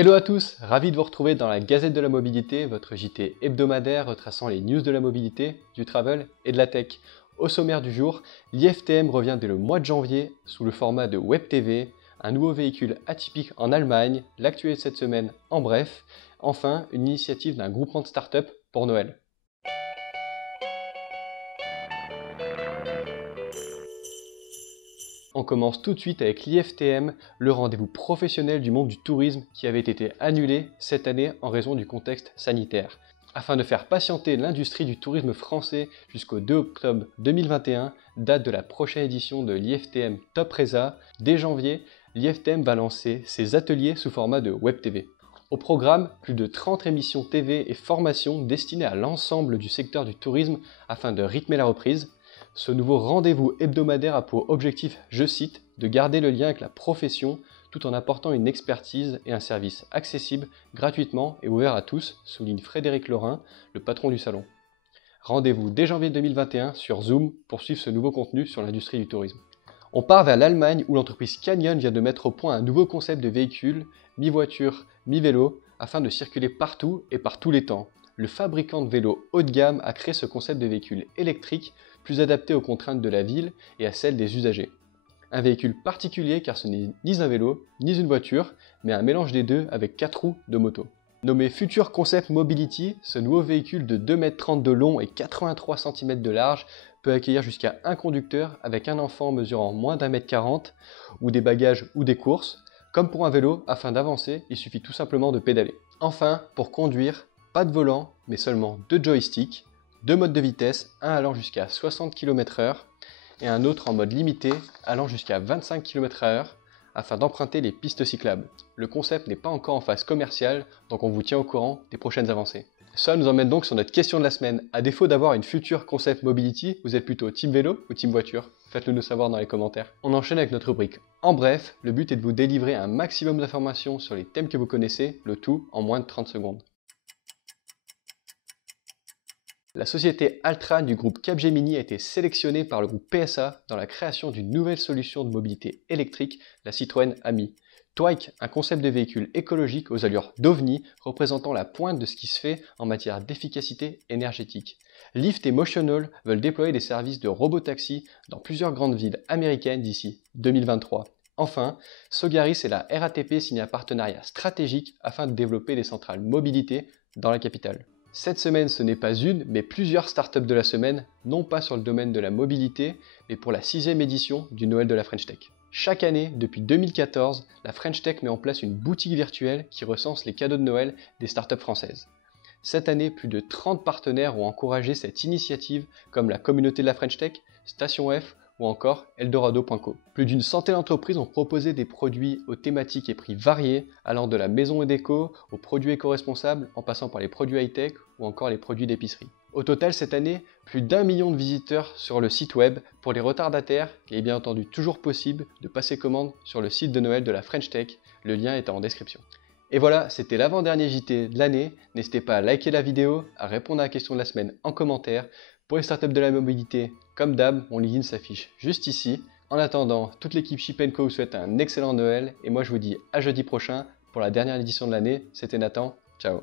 Hello à tous, ravi de vous retrouver dans la Gazette de la Mobilité, votre JT hebdomadaire retraçant les news de la mobilité, du travel et de la tech. Au sommaire du jour, l'IFTM revient dès le mois de janvier sous le format de Web TV, un nouveau véhicule atypique en Allemagne, l'actualité de cette semaine en bref, enfin une initiative d'un groupement de start-up pour Noël. On commence tout de suite avec l'IFTM, le rendez-vous professionnel du monde du tourisme qui avait été annulé cette année en raison du contexte sanitaire. Afin de faire patienter l'industrie du tourisme français jusqu'au 2 octobre 2021, date de la prochaine édition de l'IFTM Top Resa, dès janvier, l'IFTM va lancer ses ateliers sous format de Web TV. Au programme, plus de 30 émissions TV et formations destinées à l'ensemble du secteur du tourisme afin de rythmer la reprise. Ce nouveau rendez-vous hebdomadaire a pour objectif, je cite, de garder le lien avec la profession tout en apportant une expertise et un service accessible gratuitement et ouvert à tous, souligne Frédéric Laurin, le patron du salon. Rendez-vous dès janvier 2021 sur Zoom pour suivre ce nouveau contenu sur l'industrie du tourisme. On part vers l'Allemagne où l'entreprise Canyon vient de mettre au point un nouveau concept de véhicule, mi-voiture, mi-vélo, afin de circuler partout et par tous les temps. Le fabricant de vélos haut de gamme a créé ce concept de véhicule électrique plus adapté aux contraintes de la ville et à celles des usagers. Un véhicule particulier car ce n'est ni un vélo, ni une voiture, mais un mélange des deux avec 4 roues de moto. Nommé Future Concept Mobility, ce nouveau véhicule de 2,30 m de long et 83 cm de large peut accueillir jusqu'à un conducteur avec un enfant mesurant moins d'1,40 m ou des bagages ou des courses. Comme pour un vélo, afin d'avancer, il suffit tout simplement de pédaler. Enfin, pour conduire, pas de volant, mais seulement 2 joysticks, 2 modes de vitesse, un allant jusqu'à 60 km/h et un autre en mode limité allant jusqu'à 25 km/h afin d'emprunter les pistes cyclables. Le concept n'est pas encore en phase commerciale, donc on vous tient au courant des prochaines avancées. Ça nous emmène donc sur notre question de la semaine. À défaut d'avoir une future concept mobility, vous êtes plutôt team vélo ou team voiture? Faites-le nous savoir dans les commentaires. On enchaîne avec notre rubrique. En bref, le but est de vous délivrer un maximum d'informations sur les thèmes que vous connaissez, le tout en moins de 30 secondes. La société Altran du groupe Capgemini a été sélectionnée par le groupe PSA dans la création d'une nouvelle solution de mobilité électrique, la Citroën Ami. Twike, un concept de véhicule écologique aux allures d'OVNI, représentant la pointe de ce qui se fait en matière d'efficacité énergétique. Lyft et Motional veulent déployer des services de robotaxi dans plusieurs grandes villes américaines d'ici 2023. Enfin, Sogaris et la RATP signent un partenariat stratégique afin de développer des centrales mobilité dans la capitale. Cette semaine, ce n'est pas une, mais plusieurs startups de la semaine, non pas sur le domaine de la mobilité, mais pour la 6e édition du Noël de la French Tech. Chaque année, depuis 2014, la French Tech met en place une boutique virtuelle qui recense les cadeaux de Noël des startups françaises. Cette année, plus de 30 partenaires ont encouragé cette initiative, comme la communauté de la French Tech, Station F ou encore Eldorado.co. Plus d'une centaine d'entreprises ont proposé des produits aux thématiques et prix variés, allant de la maison et déco aux produits éco-responsables, en passant par les produits high-tech ou encore les produits d'épicerie. Au total, cette année, plus d'1 million de visiteurs sur le site web. Pour les retardataires, il est bien entendu toujours possible de passer commande sur le site de Noël de la French Tech, le lien est en description. Et voilà, c'était l'avant-dernier JT de l'année. N'hésitez pas à liker la vidéo, à répondre à la question de la semaine en commentaire. Pour les startups de la mobilité, comme d'hab, mon LinkedIn s'affiche juste ici. En attendant, toute l'équipe Ship & Co vous souhaite un excellent Noël et moi je vous dis à jeudi prochain pour la dernière édition de l'année. C'était Nathan, ciao.